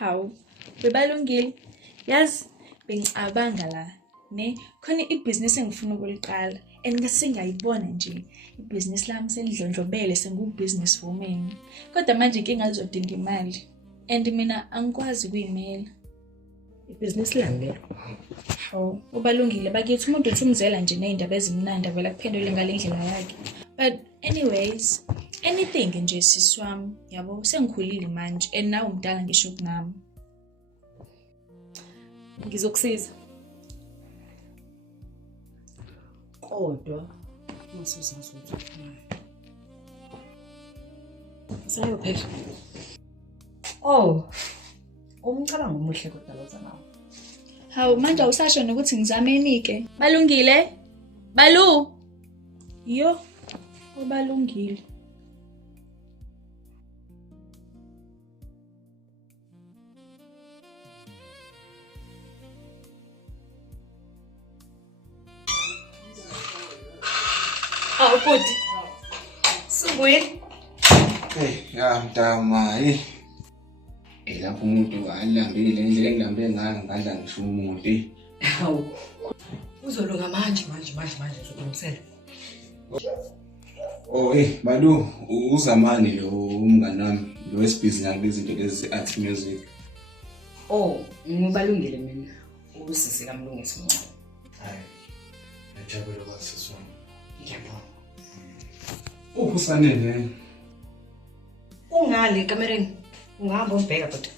Hawu, bebalungile. Yazi, bengicabanga la, ne? Khona ibhizinisi engifuna ukuliqala. And ngasengayibona nje, ibhizinisi lami selidlondlobele sengu-business woman. Kodwa manje inkinga lizodinga imali. And mina angikwazi ukuyimela. Ibhizinisi lami lelo. Oh, ubalungile bakithi umuntu uthumzela nje nezindaba ezimnandi avela kuphendule ngale ndlela yakhe. But anyways, anything nje sisi wami, yabo sengikhulile manje and nawe umdala ngisho kunami. Ngizokusiza. Kodwa masuzazi ukuthi sayo phela. Oh, umcabango omuhle kodwa lo zanawo. Hawu manje awusasho nokuthi ngizamenike. Balungile? Balu. Yo, obalungile. Bhuti. Sibuyile. Ya mntama, lapho umuntu alambile indlela engilambe ngayo ngadla ngisho umuntu. Hawu. Uzolunga manje uzolungisela. Oh Balu, uzamani lo umngani wami, lo wesibhizi ngizinto lezi art music. Oh, ngibalungile mina. Usisi kamlungisi mncane. Hayi. Ngijabule kwasisi wami. Ngiyabona. Ubusanele. Ungale kamereni. Ungahamba ubheka kodwa.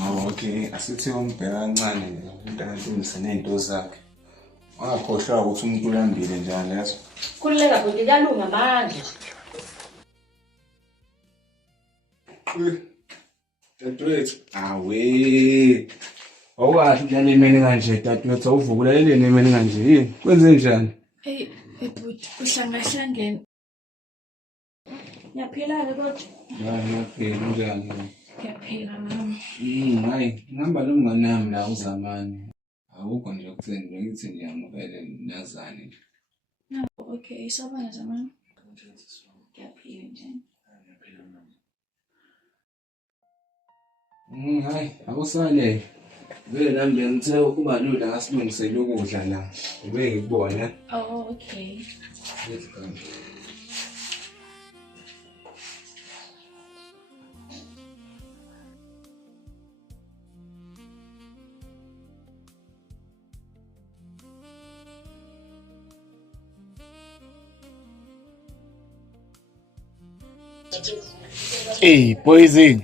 Oh okay, asithi umbheka kancane nje, into akalungise nezinto zakhe. Wangakhohlwa ukuthi umuntu ulambile njalo yazo. Khululeka kodwa kuyalunga manje. Dadewethu, awe. Awukahle njalo imene kanje dadewethu, awuvukuleleni imene kanje yini? Kwenze njani? Hey, bhuti, uhlangahlangene. Ngiyaphila kodwa. Ngiyaphila njani? Ngiyaphila nami. Hayi, ngihamba lo mngani wami la uZamani. Awukho nje ukutheni ngithi ngiyamukele nazani nje. No, okay, sabona Zamani. Ngiyaphila njani? Ngiyaphila mama. Hayi, awusale. Vele nami ngithe ukuba lula ngasilungisele ukudla la. Ube ngikubona. Oh, okay. Hey, poison.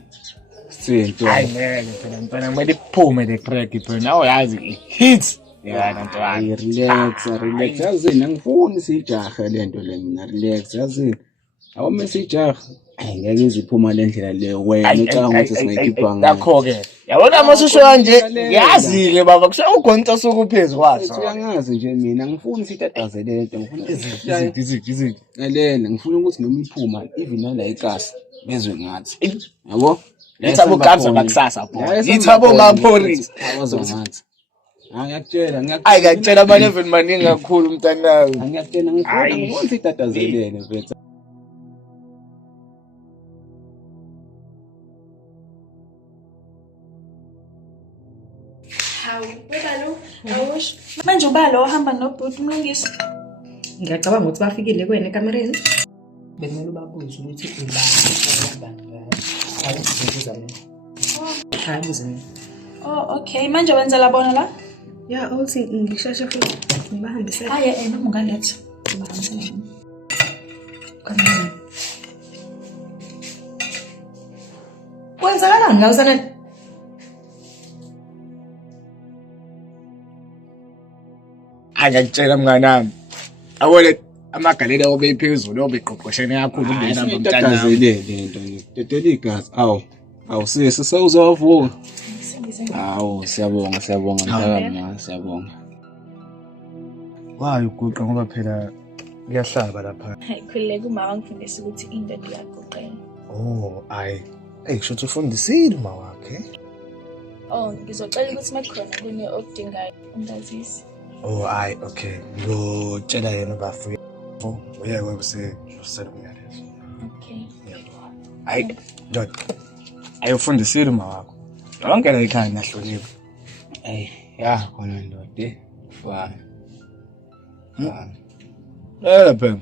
Sento. Hayi phela kumele iphume le crack phela nawe yazi hits. Ya nanto Hayi relax. Yazi ngifuni sijaha lento le mina relax yazi. Awume sijaha. Ngeke iziphuma le ndlela leyo wena ucanga ukuthi singayikhipha ngayo. Yakho ke. Yabona masusho kanje yazi ke baba kusho ugonto sokuphezulu kwaso. Uyangazi nje mina ngifuni sitatazele lento ngifuna izinto. lalela ngifuna ukuthi noma iphuma even nala ikasi bezwe ngathi. Yabo? Lethabo kabza bakusasa pho. Lethabo maphorisa. Awazongathi. Ngiyakutshela Hayi ngiyakutshela ama-level maningi kakhulu mntanawe. ngiyakutshela ngifuna sitatazelele mfethu. Hawu, Balu, awusho. Manje ubalo ohamba nobhuti umlungisi. Ngiyacabanga ukuthi bafikile kuwena ekamereni. Bekumele ubabuze ukuthi ubani ngayo. Hayi ngibuza mina. Hayi buza mina. Oh, okay. Manje wenzela bona la? Ya, uthi ngishasha futhi ngibahambisela. Hayi noma ungaletha. Ngibahambisela. Kamereni. Kwenzakalani la usana? Angakutshela mnganami. Awole amagalelo obephezulu obeqoqoshene kakhulu kungenamba mntanawe. Sitatazelele lento nje. Tetela igazi. Awu sisi sewuzavuka. Awu siyabonga mntaka siyabonga. Wayi uguqa ngoba phela kuyahlaba lapha. Hayi khulileka umama ngifundisa ukuthi into iyagoqela. Oh, ayi. Kusho ukuthi ufundisile uma wakhe. Oh, ngizocela ukuthi makukhona kunye okudingayo ungazisi. Oh, ayi, okay. Ngiyotshela yena bafike. Uye webse usela umyalezo. Okay. Hayi, Dot. Ayofundisile uma wakho. Awangena ekhaya nahlonipha. Ya khona ndoda. Fine. Phela.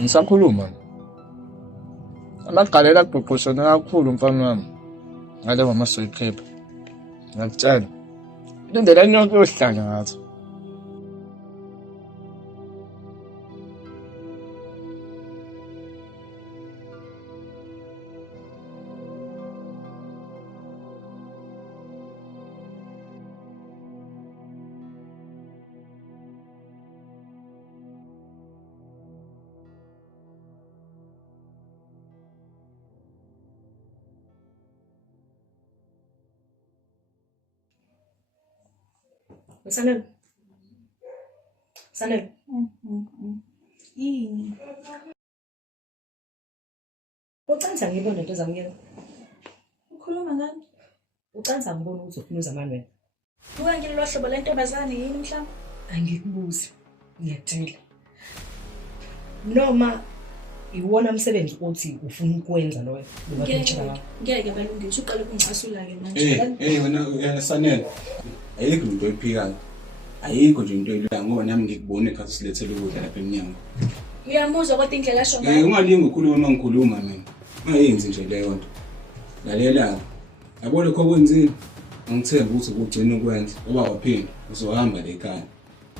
Ngisakhuluma. Amaqalela kubhuqusana kakhulu mfana wami. Ngale ngamasoyiphepha. Ngiyakutshela. Indlela yonke yohlala ngathi. Sanele. Sanele. Yini? Ucanisa ngibona into zamukela. Ukhuluma ngani? Ucanisa ngibona ukuthi ufuna uzamani wena. Buka ngilelo hlobo lentombazane yini mhlawumbe? Angikubuzi. Ngiyakutshela. Noma iwona umsebenzi othi ufuna ukwenza loyo. Ngeke balungise uqala ukungicasula ke manje. Wena Sanele. Ayikho into ephikayo. Ayikho nje into elula ngoba nami ngikubona ekhathi silethele ukudla lapha eminyango. Uyamuzwa kodwa indlela asho ngayo. Ungalingi ukukhuluma ngikhuluma mina. Mayenzi nje leyo nto. Lalela. Yabo lokho kwenzile. Ngithemba ukuthi kugcina ukwenza ngoba waphinda uzohamba le ekhaya.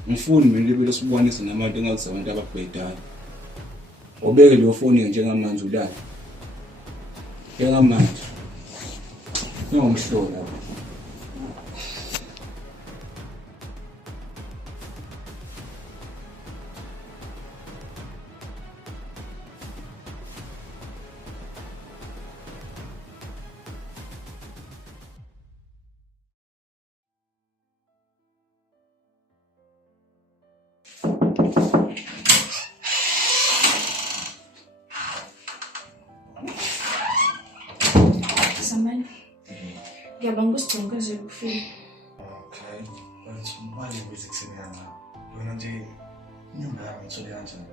Ngifuni mina libele sibonise nabantu engathi abantu ababhedayo. Ubeke leyo foni njengamanje ulala. Njengamanje. Ngomhlola. Samani. Ngiyabanga usidingo nje ukufika. Okay. But manje bezikusengana. Wena nje inyumba yami ngithole kanjani?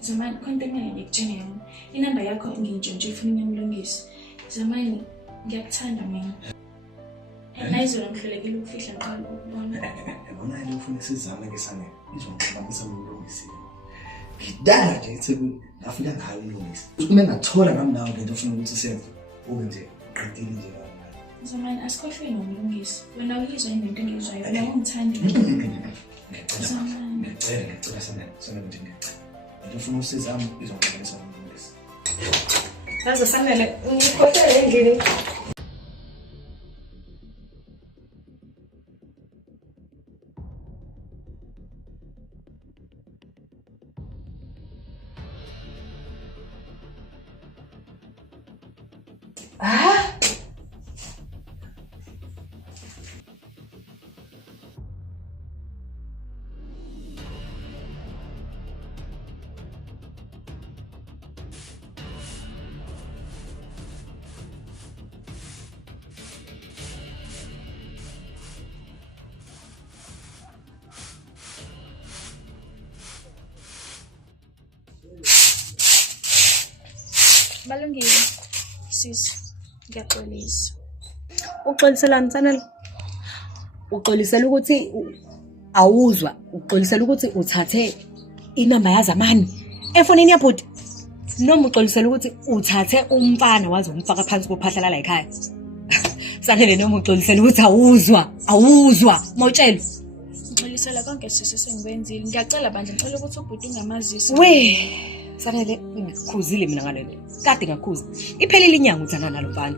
Zamani konke engeke ngikutshene yona. Inamba yakho ngiyintshontshe ufuna ngiyamlungisa. Zamani ngiyakuthanda mina. Nayizolo ngihlulekile ukufihla ngqala ukubona. Yabona yini ufuna ukusizana ngesanele? Izongixabisa ngilungisile. Ngidala nje eThekwini ngafika ngayo ulungisa. Uma engathola nami nawe lento ofuna ukuthi senze ube nje uqedile nje la. Zamani asikhohlwe ngomlungisi. Wena uyizwa into engizwayo. Wena ungithanda. Ngicela Sanele nje ngicela. Lento ofuna usizana izongixabisa ngilungisa. Yazi Sanele, ngikhohlele endlini. Balungile. Sisi. Ngiyaxolisa. Uxoliselani Sanele? Uxolisela ukuthi awuzwa, uxolisela ukuthi uthathe inamba yazamani efonini yaphuti. Noma uxolisela ukuthi uthathe umfana waze umfaka phansi kophahla la ekhaya. Sanele noma uxolisela ukuthi awuzwa, mawutshela. Ngixolisela konke sisi sengikwenzile. Ngiyacela bandla ngicela ukuthi ubhuti ungamazisi. We, Sanele ngikhuzile mina ngalelo. Kade ngakhuza. Iphelile inyanga uthana nalo mfana.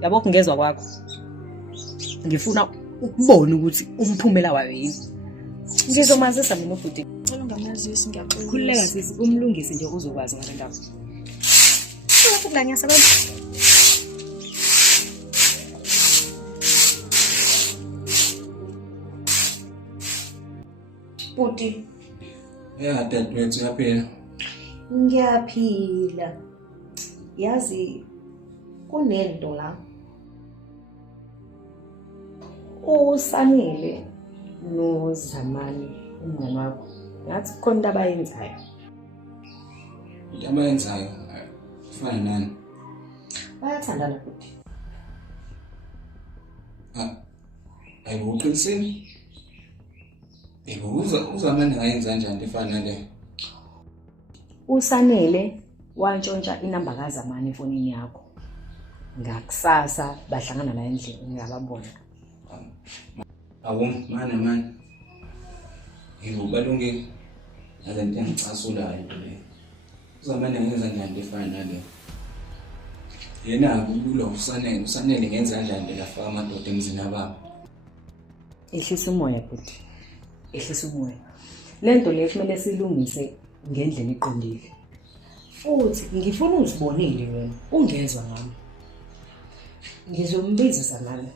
Yabo kungezwe kwakho. Ngifuna ukubona ukuthi umphumela wayo yini. Ngizomazisa mina ubhuti. Ngicela ungamazisi ngiyaxolisa. Khulileka sisi umlungisi nje uzokwazi ngale ndaba. La ngiyasebenza. Bhuti, Ya dadewethu uyaphila. ngiyaphila. Yazi kunento la. Usanele noZamani umngane wakho. Ngathi khona into abayenzayo. Into abayenzayo kufana nani? Bayathandana futhi. Ayibuqiniseni? Uzamane ngayenza kanjani efana nale? uSanele wantshontsha inamba kaZamani efonini yakho ngakusasa bahlangana la endlini ngiyababona. Mane. Balungile. Yaze into engicasulayo le. Uzamane ngenza kanjani efana nale? Yena kulo uSanele ngenza kanjani lafaka amadoda emzini ababa? Ehlisa umoya futhi. Ehlisa umoya. Lento le kumele silungise ngendlela eqondile. Futhi ngifuna uzibonile wena, ungezwe ngami. Ngizombiza Zamani.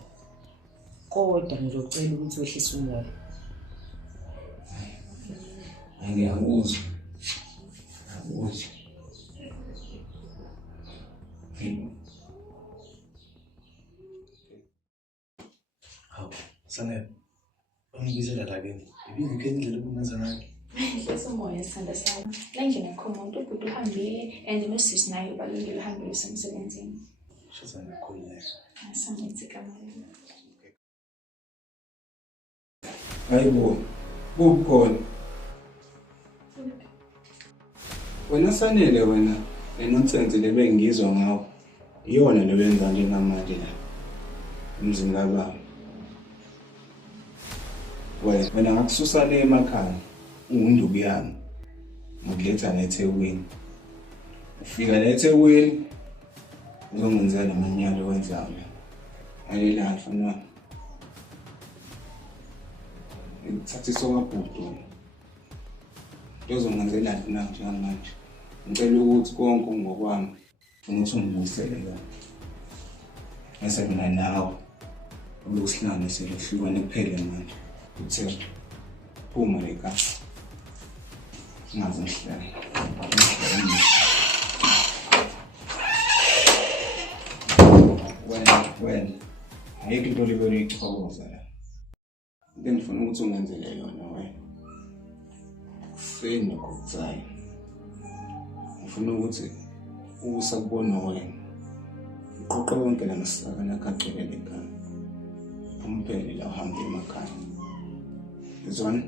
Kodwa ngizocela ukuthi wehlise umoya. Ngiyakuzwa. Hawu, Sanele. Ungibizela la kini. Ibizikho indlela okumenza ngayo. Ngihlisa umoya sithanda sami. La ngene khona umuntu ubhuti uhambile and nosisi naye ubalulekile uhambile semsebenzini. Shisa ngikhululeka. Asangithi kamali. Hayibo. Kukhona. Wena Sanele wena enonsense lebengizwa ngawo. Iyona lebenza njengamanje la. Emzini kababa. Wena ngakususa le emakhaya. Ungunduku yami. Ngikuletha la eThekwini. Ufika la eThekwini uzongenzela amanyalo wenzayo. Ayela mfana. Ngithatha isokabhudu. Uzongenzela na njengamanje. Ngicela ukuthi konke ngokwami ufuna ukuthi ungibuyisele la. Mase mina nawe ukusihlangana selehlukane kuphela manje. Uthe phuma leka. Ngaze ngihlale. Wena ayikho into lebona ichokoza la. Into engifuna ukuthi ungenzele yona wena. Senokutsayi. Ngifuna ukuthi usakubona wena. Uqoqe konke la masaka nakagcwele ekhaya. Umphele la uhambe emakhaya. Izona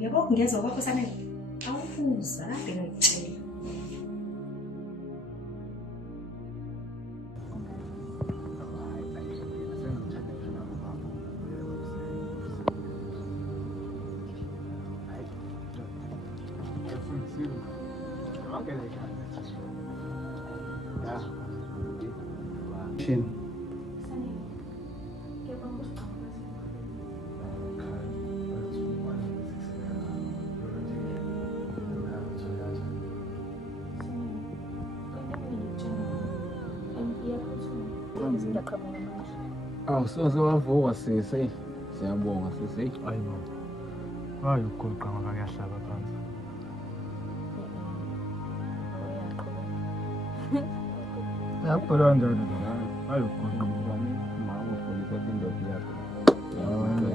Yabo ngezwe kwakho Sanele. Awufuza kade ngicela. Awusoze wavuka sisi. Siyabonga sisi. Ayibo. Hayi ugoqa ngoba kuyahlaba phansi. Yaphola kanjani la? Hayi ugoqa Mama ufunisa indoda yakho. Hayi